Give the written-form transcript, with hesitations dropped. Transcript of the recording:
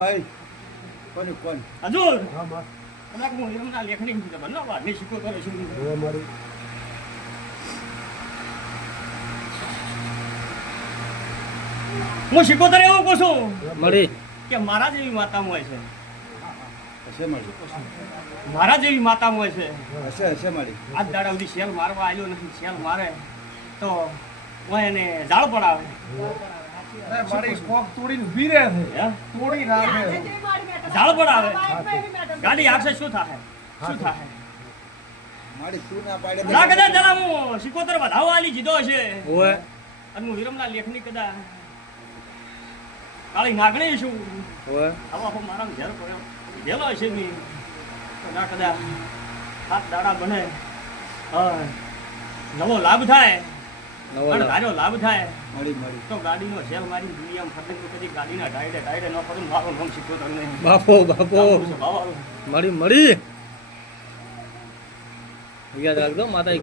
ભાઈ કોની કોણ હજુર હા માં કદાચ હું એમના લેખની બનાવવા નહીં શીખો કરે છે હવે મારી હું શીખોતર એવું કહું છું મળી કે મારા જેવી માતા હોય છે હશે મારી મારા જેવી માતા હોય છે હશે મારી આજ દાડા સુધી શેલ મારવા આવ્યો નથી શેલ મારે તો હું એને ઝાડ પડાવે મારી કોક તોડીને ઊભી રહે છે હે? તોડી નાખે ઝાડ પડાવે ગાડી આખે શું થાય શું થાય મારી તું ના પાડે ના કદાચ જરા હું શીખોતર વધાવવા આલી જીધો છે ઓય અને હું વિરમના લેખની કદાચ કાળી નાગણી છું ઓય આવા મારા ઘેર પડ્યો ગયેલો છે મી કદા કદા હાથ દાડા બને હા નવો લાભ થાય નવો પણ લાભ. ધાર્યો લાભ થાય મારી મારી તો ગાડીનો સેલ મારી દુનિયામાં ફરતી તો કદી ગાડીના ટાયરે ન ફરું મારું નામ શીખવો તમને બાપો બાપો મળી મળી યાદ રાખજો માતા